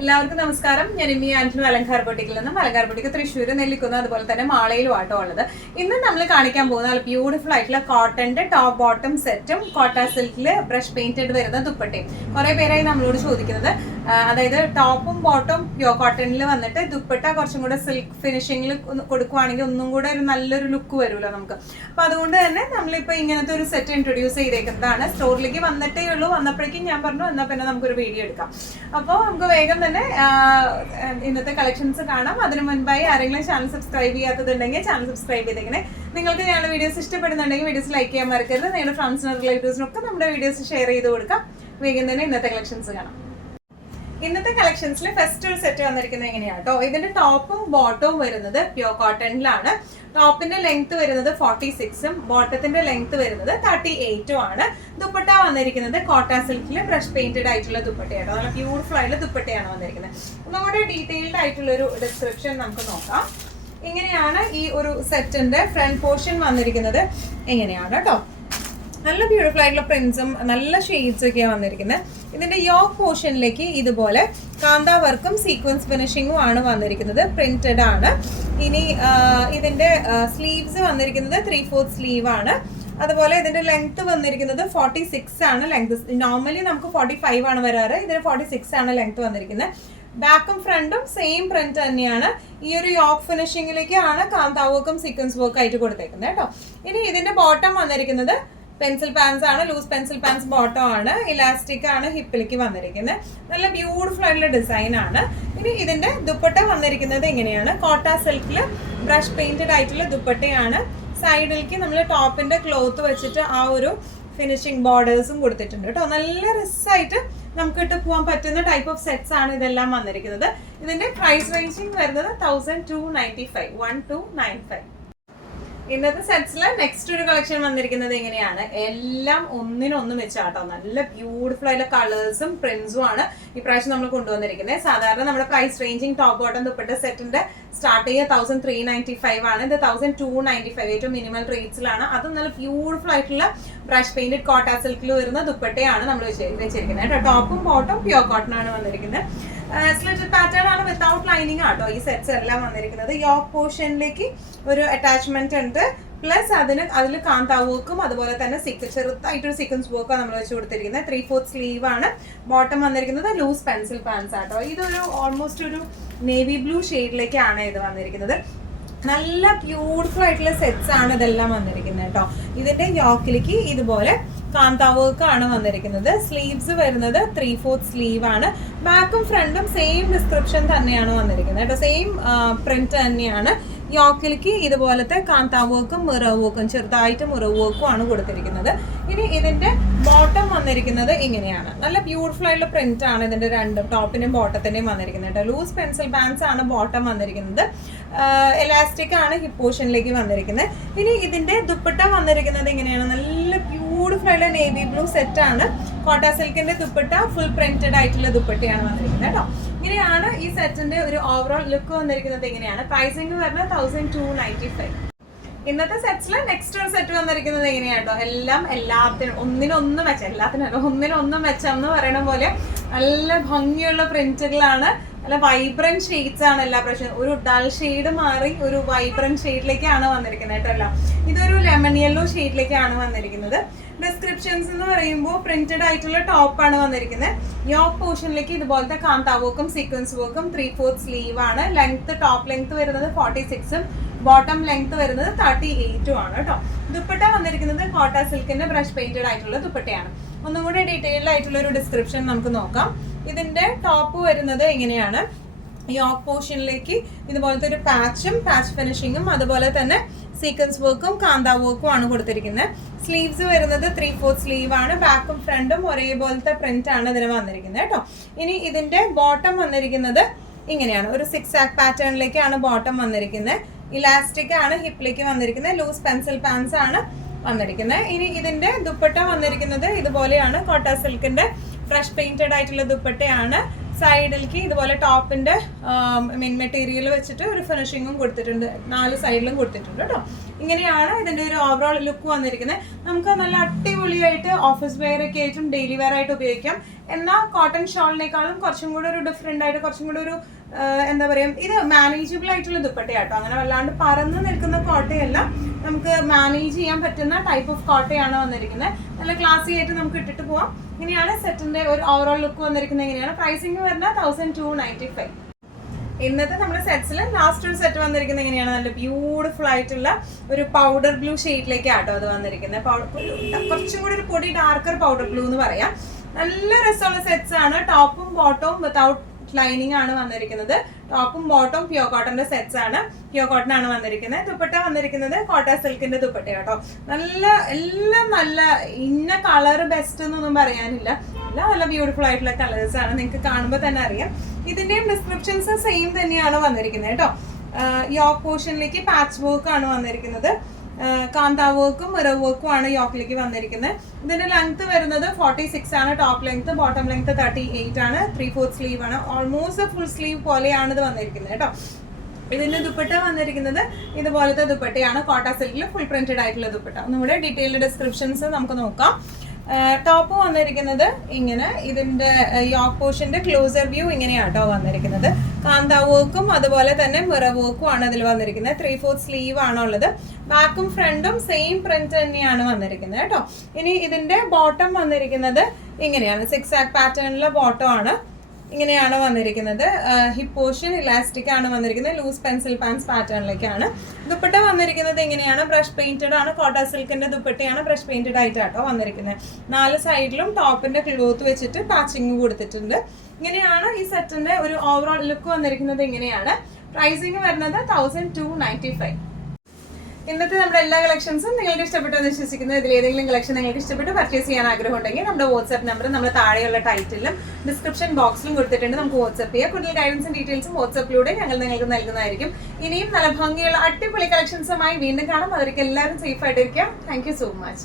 എല്ലാവർക്കും നമസ്കാരം. ഞാൻ ഇമ്മി ആന്റണി അലങ്കാർ ബൊട്ടിക്കിൽ നിന്നും. അലങ്കാർ ബൊട്ടിക്ക് തൃശ്ശൂർ, നെല്ലിക്കുന്ന്, അതുപോലെ തന്നെ മാളയിലും ആട്ടോ ഉള്ളത്. ഇന്ന് നമ്മൾ കാണിക്കാൻ പോകുന്ന നല്ല ബ്യൂട്ടിഫുൾ ആയിട്ടുള്ള കോട്ടന്റെ ടോപ്പ് ബോട്ടം സെറ്റും കോട്ട സിൽക്കിൽ ബ്രഷ് പെയിന്റഡ് വരുന്ന ദുപ്പട്ടയും. കുറെ പേരായി നമ്മളോട് ചോദിക്കുന്നത്, അതായത് ടോപ്പും ബോട്ടം പ്യോർ കോട്ടണിൽ വന്നിട്ട് ദുപ്പട്ട കുറച്ചും കൂടെ സിൽക്ക് ഫിനിഷിങ്ങിൽ കൊടുക്കുവാണെങ്കിൽ ഒന്നും കൂടെ ഒരു നല്ലൊരു ലുക്ക് വരുമല്ലോ നമുക്ക്. അപ്പൊ അതുകൊണ്ട് തന്നെ നമ്മളിപ്പോ ഇങ്ങനത്തെ ഒരു സെറ്റ് ഇൻട്രൊഡ്യൂസ് ചെയ്തേക്കുന്നതാണ്. സ്റ്റോറിലേക്ക് വന്നിട്ടേ ഉള്ളൂ. വന്നപ്പോഴേക്കും ഞാൻ പറഞ്ഞു എന്നാൽ പിന്നെ നമുക്കൊരു വീഡിയോ എടുക്കാം. അപ്പോൾ നമുക്ക് വേഗം തന്നെ ഇന്നത്തെ കളക്ഷൻസ് കാണാം. അതിന് മുൻപായി ആരെങ്കിലും ചാനൽ സബ്സ്ക്രൈബ് ചെയ്യാത്തതുണ്ടെങ്കിൽ ചാനൽ സബ്സ്ക്രൈബ് ചെയ്തേക്കണേ. നിങ്ങൾക്ക് ഞങ്ങളുടെ വീഡിയോസ് ഇഷ്ടപ്പെടുന്നുണ്ടെങ്കിൽ വീഡിയോസ് ലൈക്ക് ചെയ്യാൻ മറക്കരുത്. നിങ്ങളുടെ ഫ്രണ്ട്സിനും റിലേറ്റീവ്സിനൊക്കെ നമ്മുടെ വീഡിയോസ് ഷെയർ ചെയ്ത് കൊടുക്കാം. വേഗം തന്നെ ഇന്നത്തെ കളക്ഷൻസ് കാണാം. ഇന്നത്തെ കളക്ഷൻസിൽ ഫസ്റ്റ് ഒരു സെറ്റ് വന്നിരിക്കുന്നത് എങ്ങനെയാണ് കേട്ടോ. ഇതിന്റെ ടോപ്പും ബോട്ടവും വരുന്നത് പ്യോർ കോട്ടണിലാണ്. ടോപ്പിന്റെ ലെങ്ത് വരുന്നത് 46ഉം ബോട്ടത്തിന്റെ ലെങ്ത് വരുന്നത് 38ഉം ആണ്. ദുപ്പട്ട വന്നിരിക്കുന്നത് കോട്ട സിൽക്കിൽ ബ്രഷ് പെയിന്റഡ് ആയിട്ടുള്ള ദുപ്പട്ടയാണ്. നല്ല ബ്യൂട്ടിഫുൾ ആയിട്ടുള്ള ദുപ്പട്ടയാണ് വന്നിരിക്കുന്നത്. നമ്മുടെ ഡീറ്റെയിൽഡ് ആയിട്ടുള്ള ഒരു ഡിസ്ക്രിപ്ഷൻ നമുക്ക് നോക്കാം. ഇങ്ങനെയാണ് ഈ ഒരു സെറ്റിന്റെ ഫ്രണ്ട് പോർഷൻ വന്നിരിക്കുന്നത്. എങ്ങനെയാണ് കേട്ടോ. നല്ല ബ്യൂട്ടിഫുൾ ആയിട്ടുള്ള പ്രിന്റ്സും നല്ല ഷെയ്ഡ്സ് ഒക്കെയാണ് വന്നിരിക്കുന്നത്. ഇതിന്റെ യോക്ക് പോർഷനിലേക്ക് ഇതുപോലെ കാന്ത വർക്കും സീക്വൻസ് ഫിനിഷിങ്ങും ആണ് വന്നിരിക്കുന്നത്. പ്രിന്റഡ് ആണ്. ഇനി ഇതിന്റെ സ്ലീവ്സ് വന്നിരിക്കുന്നത് 3/4 സ്ലീവ് ആണ്. അതുപോലെ ഇതിന്റെ ലെങ്ത് വന്നിരിക്കുന്നത് 46 ആണ്. ലെങ്ത് നോർമലി നമുക്ക് 45 ആണ് വരാറ്. ഇതിന് 46 ആണ് ലെങ്ത് വന്നിരിക്കുന്നത്. ബാക്കും ഫ്രണ്ടും സെയിം പ്രിന്റ് തന്നെയാണ്. ഈ ഒരു യോക്ക് ഫിനിഷിങ്ങിലേക്കാണ് കാന്ത വർക്കും സീക്വൻസ് വർക്ക് ആയിട്ട് കൊടുത്തേക്കുന്നത് കേട്ടോ. ഇനി ഇതിന്റെ ബോട്ടം വന്നിരിക്കുന്നത് പെൻസിൽ പാൻസ് ആണ്. ലൂസ് പെൻസിൽ പാൻസ് ബോട്ടം ആണ്. ഇലാസ്റ്റിക് ആണ് ഹിപ്പിലേക്ക് വന്നിരിക്കുന്നത്. നല്ല ബ്യൂട്ടിഫുൾ ആയിട്ടുള്ള ഡിസൈൻ ആണ്. ഇനി ഇതിന്റെ ദുപ്പട്ട വന്നിരിക്കുന്നത് എങ്ങനെയാണ്. കോട്ട സിൽക്കിൽ ബ്രഷ് പെയിന്റഡ് ആയിട്ടുള്ള ദുപ്പട്ടയാണ്. സൈഡിലേക്ക് നമ്മൾ ടോപ്പിന്റെ ക്ലോത്ത് വെച്ചിട്ട് ആ ഒരു ഫിനിഷിംഗ് ബോർഡേഴ്സും കൊടുത്തിട്ടുണ്ട് കേട്ടോ. നല്ല രസമായിട്ട് നമുക്ക് ഇട്ട് പോകാൻ പറ്റുന്ന ടൈപ്പ് ഓഫ് സെറ്റ്സ് ആണ് ഇതെല്ലാം വന്നിരിക്കുന്നത്. ഇതിന്റെ പ്രൈസ് റേഞ്ചിങ് വരുന്നത് 1295, 1295. ഇന്നത്തെ സെറ്റ്സിൽ നെക്സ്റ്റ് ഒരു കളക്ഷൻ വന്നിരിക്കുന്നത് എങ്ങനെയാണ്. എല്ലാം ഒന്നിനൊന്നും വെച്ചാട്ടോ. നല്ല ബ്യൂട്ടിഫുൾ ആയിട്ടുള്ള കളേഴ്സും പ്രിന്റ്സും ആണ് ഇപ്രാവശ്യം നമ്മൾ കൊണ്ടുവന്നിരിക്കുന്നത്. സാധാരണ നമ്മുടെ price ranging top bottom dupatta സെറ്റിന്റെ സ്റ്റാർട്ട് ചെയ്യുക 1395 ആണ്. ഇത് 1295 ഏറ്റവും മിനിമൽ റേറ്റ്സിലാണ്. അത് നല്ല ബ്യൂട്ടിഫുൾ ആയിട്ടുള്ള ബ്രഷ് പെയിന്റഡ് കോട്ട സിൽക്കിൽ വരുന്ന ദുപ്പട്ടയാണ് നമ്മൾ വെച്ചിരിക്കുന്നത് കേട്ടോ. ടോപ്പും ബോട്ടും പ്യോർ കോട്ടൺ ആണ് വന്നിരിക്കുന്നത്. സ്ലിറ്റഡ് പാറ്റേൺ ആണ് വിത്തൗട്ട് ലൈനിങ് ആട്ടോ ഈ സെറ്റ്സ് എല്ലാം വന്നിരിക്കുന്നത്. യോക്ക് പോർഷനിലേക്ക് ഒരു അറ്റാച്ച്മെന്റ് ഉണ്ട്. പ്ലസ് അതിൽ കാന്ത വർക്കും അതുപോലെ തന്നെ ചെറുതായിട്ടൊരു സീക്വൻസ് വർക്കാണ് നമ്മൾ വെച്ച് കൊടുത്തിരിക്കുന്നത്. 3/4 സ്ലീവ് ആണ്. ബോട്ടം വന്നിരിക്കുന്നത് ലൂസ് പെൻസിൽ പാൻസ് ആട്ടോ. ഇതൊരു ഓൾമോസ്റ്റ് ഒരു നേവി ബ്ലൂ ഷെയ്ഡിലേക്കാണ് ഇത് വന്നിരിക്കുന്നത്. നല്ല ബ്യൂട്ടിഫുൾ ആയിട്ടുള്ള സെറ്റ്സ് ആണ് ഇതെല്ലാം വന്നിരിക്കുന്നത് കേട്ടോ. ഇതിന്റെ യോക്കിലേക്ക് ഇതുപോലെ കാന്ത വർക്ക് ആണ് വന്നിരിക്കുന്നത്. സ്ലീവ്സ് വരുന്നത് 3/4 സ്ലീവ് ആണ്. ബാക്കും ഫ്രണ്ടും സെയിം ഡിസ്ക്രിപ്ഷൻ തന്നെയാണ് വന്നിരിക്കുന്നത് കേട്ടോ. സെയിം പ്രിന്റ് തന്നെയാണ്. യോക്കിലേക്ക് ഇതുപോലത്തെ കാന്ത വർക്കും മിറർ വർക്കും ചെറുതായിട്ട് മിറർ വർക്കും ആണ് കൊടുത്തിരിക്കുന്നത്. ഇനി ഇതിന്റെ ബോട്ടം വന്നിരിക്കുന്നത് ഇങ്ങനെയാണ്. നല്ല ബ്യൂട്ടിഫുൾ ആയിട്ടുള്ള പ്രിന്റ് ആണ് ഇതിന്റെ രണ്ടും ടോപ്പിന്റെയും ബോട്ടത്തിന്റെയും വന്നിരിക്കുന്നത് കേട്ടോ. ലൂസ് പെൻസിൽ പാൻസ് ആണ് ബോട്ടം വന്നിരിക്കുന്നത്. എലാസ്റ്റിക് ആണ് ഹിപ്പ് പോർഷനിലേക്ക് വന്നിരിക്കുന്നത്. ഇനി ഇതിന്റെ ദുപ്പട്ട വന്നിരിക്കുന്നത് ഇങ്ങനെയാണ്. നല്ല ബ്യൂട്ടിഫുൾ ആയിട്ടുള്ള നേവി ബ്ലൂ സെറ്റ് ആണ്. കോട്ട സിൽക്കിന്റെ ദുപ്പട്ട ഫുൾ പ്രിന്റഡ് ആയിട്ടുള്ള ദുപ്പട്ടയാണ് വന്നിരിക്കുന്നത് കേട്ടോ. ഇങ്ങനെയാണ് ഈ സെറ്റിന്റെ ഒരു ഓവറോൾ ലുക്ക് വന്നിരിക്കുന്നത്. എങ്ങനെയാണ് പ്രൈസിംഗ് വരുന്നത് 1295. ഇന്നത്തെ സെറ്റ്സിൽ നെക്സ്റ്റ് ഒരു സെറ്റ് വന്നിരിക്കുന്നത് എങ്ങനെയാട്ടോ. എല്ലാത്തിനും ഒന്നിനൊന്നും വെച്ച ഒന്നിനൊന്നും വെച്ചെന്ന് പറയണ പോലെ നല്ല ഭംഗിയുള്ള പ്രിന്റുകളാണ്. നല്ല വൈബ്രന്റ് ഷെയ്ഡ്സ് ആണ് എല്ലാ പ്രാവശ്യം. ഒരു ഡൾ ഷെയ്ഡ് മാറി ഒരു വൈബ്രന്റ് ഷെയ്ഡിലേക്കാണ് വന്നിരിക്കുന്നത് കേട്ടോ. ഇതൊരു ലെമൺ യെല്ലോ ഷെയ്ഡിലേക്കാണ് വന്നിരിക്കുന്നത്. ഡിസ്ക്രിപ്ഷൻസ് എന്ന് പറയുമ്പോൾ പ്രിന്റഡ് ആയിട്ടുള്ള ടോപ്പാണ് വന്നിരിക്കുന്നത്. യോക്ക് പോർഷനിലേക്ക് ഇതുപോലത്തെ കാന്ത വർക്കും സീക്വൻസ് വർക്കും 3/4 സ്ലീവ് ആണ്. ടോപ്പ് ലെങ്ത് വരുന്നത് 46ഉം ബോട്ടം ലെങ്ത് വരുന്നത് 38ഉം ആണ് കേട്ടോ. ദുപ്പട്ട വന്നിരിക്കുന്നത് കോട്ട സിൽക്കിന്റെ ബ്രഷ് പെയിന്റഡ് ആയിട്ടുള്ള ദുപ്പട്ടയാണ്. ഒന്നും കൂടി ഡീറ്റെയിൽഡ് ആയിട്ടുള്ള ഒരു ഡിസ്ക്രിപ്ഷൻ നമുക്ക് നോക്കാം. ഇതിന്റെ ടോപ്പ് വരുന്നത് എങ്ങനെയാണ്. യോക്ക് പോർഷനിലേക്ക് ഇതുപോലത്തെ ഒരു പാച്ച് ഫിനിഷിങ്ങും അതുപോലെ തന്നെ സീക്വൻസ് വർക്കും കാന്ത വർക്കും ആണ് കൊടുത്തിരിക്കുന്നത്. സ്ലീവ്സ് വരുന്നത് 3/4 സ്ലീവ് ആണ്. ബാക്കും ഫ്രണ്ടും ഒരേപോലത്തെ പ്രിന്റ് ആണ് ഇതിന് വന്നിരിക്കുന്നത് കേട്ടോ. ഇനി ഇതിന്റെ ബോട്ടം വന്നിരിക്കുന്നത് ഇങ്ങനെയാണ്. ഒരു 6 ആക്ക് പാറ്റേണിലേക്കാണ് ബോട്ടം വന്നിരിക്കുന്നത്. ഇലാസ്റ്റിക് ആണ് ഹിപ്പിലേക്ക് വന്നിരിക്കുന്നത്. ലൂസ് പെൻസിൽ പാൻസ് ആണ് വന്നിരിക്കുന്നത്. ഇനി ഇതിന്റെ ദുപ്പട്ട വന്നിരിക്കുന്നത് ഇതുപോലെയാണ്. കോട്ട സിൽക്കിന്റെ ഫ്രഷ് പെയിന്റഡ് ആയിട്ടുള്ള ദുപ്പട്ടയാണ്. സൈഡിലേക്ക് ഇതുപോലെ ടോപ്പിന്റെ മെയിൻ മെറ്റീരിയൽ വെച്ചിട്ട് ഒരു ഫിനിഷിങ്ങും കൊടുത്തിട്ടുണ്ട്, 4 സൈഡിലും കൊടുത്തിട്ടുണ്ട് കേട്ടോ. ഇങ്ങനെയാണ് ഇതിന്റെ ഒരു ഓവറോൾ ലുക്ക് വന്നിരിക്കുന്നത്. നമുക്ക് നല്ല അടിപൊളിയായിട്ട് ഓഫീസ് വെയർ ഒക്കെ ആയിട്ടും ഡെയിലി വെയർ ആയിട്ട് ഉപയോഗിക്കാം. എന്നാൽ കോട്ടൺ ഷോളിനേക്കാളും കുറച്ചും കൂടെ ഒരു ഡിഫറെന്റ് ആയിട്ട്, കുറച്ചും കൂടെ ഒരു എന്താ പറയുക, ഇത് മാനേജബിൾ ആയിട്ടുള്ള ദുപ്പട്ടയാട്ടോ. അങ്ങനെ വല്ലാണ്ട് പറന്ന് നിൽക്കുന്ന കോട്ടയല്ല, നമുക്ക് മാനേജ് ചെയ്യാൻ പറ്റുന്ന ടൈപ്പ് ഓഫ് കോട്ടയാണ് വന്നിരിക്കുന്നത്. നല്ല ക്ലാസി ആയിട്ട് നമുക്ക് ഇട്ടിട്ട് പോവാം. ഇങ്ങനെയാണ് സെറ്റിന്റെ ഒരു ഓവറോൾ ലുക്ക് വന്നിരിക്കുന്നത്. ഇങ്ങനെയാണ് പ്രൈസിങ് വരുന്നത് 1295. ഇന്നത്തെ നമ്മുടെ സെറ്റ്സിൽ ലാസ്റ്റ് ഒരു സെറ്റ് വന്നിരിക്കുന്നത് എങ്ങനെയാണ്, നല്ല ബ്യൂട്ടിഫുൾ ആയിട്ടുള്ള ഒരു പൗഡർ ബ്ലൂ ഷെയ്ഡിലേക്ക് ആട്ടോ അത് വന്നിരിക്കുന്നത്. കുറച്ചും കൂടി ഒരു പൊടി ഡാർക്കർ പൗഡർ ബ്ലൂ എന്ന് പറയാം. നല്ല രസമുള്ള സെറ്റ്സ് ആണ്. ടോപ്പും ബോട്ടവും വിതൗട്ട് ലൈനിങ് ആണ് വന്നിരിക്കുന്നത്. ടോപ്പും ബോട്ടവും പ്യോർ കോട്ടന്റെ സെറ്റ്സ് ആണ്. പ്യോർ കോട്ടൺ ആണ് വന്നിരിക്കുന്നത്. ദുപ്പട്ട വന്നിരിക്കുന്നത് കോട്ട സിൽക്കിന്റെ ദുപ്പട്ട കേട്ടോ. എല്ലാം നല്ല ഇന്ന കളർ ബെസ്റ്റ് എന്നൊന്നും പറയാനില്ല, എല്ലാം നല്ല ബ്യൂട്ടിഫുൾ ആയിട്ടുള്ള കളേഴ്സ് ആണ്. നിങ്ങൾക്ക് കാണുമ്പോൾ തന്നെ അറിയാം. ഇതിന്റെയും ഡിസ്ക്രിപ്ഷൻസ് സെയിം തന്നെയാണ് വന്നിരിക്കുന്നത് കേട്ടോ. യോക്ക് പോർഷനിലേക്ക് പാച്ച് വർക്ക് ആണ് വന്നിരിക്കുന്നത്. കാന്താ വർക്കും മിറർ വർക്കും ആണ് യോക്കിലേക്ക് വന്നിരിക്കുന്നത്. ഇതിന്റെ ലെങ്ത് വരുന്നത് 46 ആണ്. ടോപ്പ് ലെങ്ത്, ബോട്ടം ലെങ്ത് 38 ആണ്. 3/4 സ്ലീവ് ആണ്. ഓൾമോസ്റ്റ് ഫുൾ സ്ലീവ് പോലെയാണ് ഇത് വന്നിരിക്കുന്നത് കേട്ടോ. ഇതിന്റെ ദുപ്പട്ട വന്നിരിക്കുന്നത് ഇതുപോലത്തെ ദുപ്പട്ടയാണ്. കോട്ട സിൽക്കിൽ ഫുൾ പ്രിന്റഡ് ആയിട്ടുള്ള ദുപ്പട്ട. നമ്മുടെ ഡീറ്റെയിൽഡ് ഡിസ്ക്രിപ്ഷൻസ് നമുക്ക് നോക്കാം. ടോപ്പ് വന്നിരിക്കുന്നത് ഇങ്ങനെ, ഇതിന്റെ യോക്ക് പോർഷന്റെ ക്ലോസർ വ്യൂ ഇങ്ങനെയാട്ടോ വന്നിരിക്കുന്നത്. കാന്താ വർക്കും അതുപോലെ തന്നെ മിറർ വർക്കും ആണ് ഇതിൽ വന്നിരിക്കുന്നത്. 3/4 സ്ലീവ് ആണുള്ളത്. ബാക്കും ഫ്രണ്ടും സെയിം പ്രിന്റ് തന്നെയാണ് വന്നിരിക്കുന്നത് കേട്ടോ. ഇനി ഇതിന്റെ ബോട്ടം വന്നിരിക്കുന്നത് ഇങ്ങനെയാണ്, 6 പാറ്റേണിലെ ബോട്ടം ആണ്. ഇങ്ങനെയാണ് വന്നിരിക്കുന്നത്. ഹിപ്പ് പോർഷൻ ഇലാസ്റ്റിക് ആണ് വന്നിരിക്കുന്നത്. ലൂസ് പെൻസിൽ പാൻസ് പാറ്റേണിലേക്കാണ്. ദുപ്പട്ട വന്നിരിക്കുന്നത് ഇങ്ങനെയാണ്, ബ്രഷ് പെയിന്റഡ് ആണ്. കോട്ട സിൽക്കിന്റെ ദുപ്പട്ടയാണ്, ബ്രഷ് പെയിന്റഡ് ആയിട്ടാട്ടോ വന്നിരിക്കുന്നത്. 4 സൈഡിലും ടോപ്പിന്റെ ക്ലോത്ത് വെച്ചിട്ട് പാച്ചിങ് കൊടുത്തിട്ടുണ്ട്. ഇങ്ങനെയാണ് ഈ സെറ്റിന്റെ ഒരു ഓവറോൾ ലുക്ക് വന്നിരിക്കുന്നത്. ഇങ്ങനെയാണ് പ്രൈസിങ് വരുന്നത് 1295. ഇന്നത്തെ നമ്മുടെ എല്ലാ കളക്ഷൻസും നിങ്ങൾക്ക് ഇഷ്ടപ്പെട്ടെന്ന് വിശ്വസിക്കുന്നു. ഇതിൽ ഏതെങ്കിലും കളക്ഷൻ നിങ്ങൾക്ക് ഇഷ്ടപ്പെട്ട് പർച്ചേസ് ചെയ്യാൻ ആഗ്രഹം ഉണ്ടെങ്കിൽ നമ്മുടെ വാട്സ്ആപ്പ് നമ്പർ നമ്മൾ താഴെയുള്ള ടൈറ്റിലും ഡിസ്ക്രിപ്ഷൻ ബോക്സിലും കൊടുത്തിട്ടുണ്ട്. നമുക്ക് വാട്സ്ആപ്പ് ചെയ്യാം. കൂടുതൽ ഗൈഡൻസും ഡീറ്റെയിൽസും വാട്സ്ആപ്പിലൂടെ ഞങ്ങൾ നിങ്ങൾക്ക് നൽകുന്നതായിരിക്കും. ഇനിയും നല്ല ഭംഗിയുള്ള അടിപൊളി കളക്ഷൻസുമായി വീണ്ടും കാണാം. അവർക്ക് എല്ലാവരും സേഫ് ആയിട്ടിരിക്കാം. Thank you so much.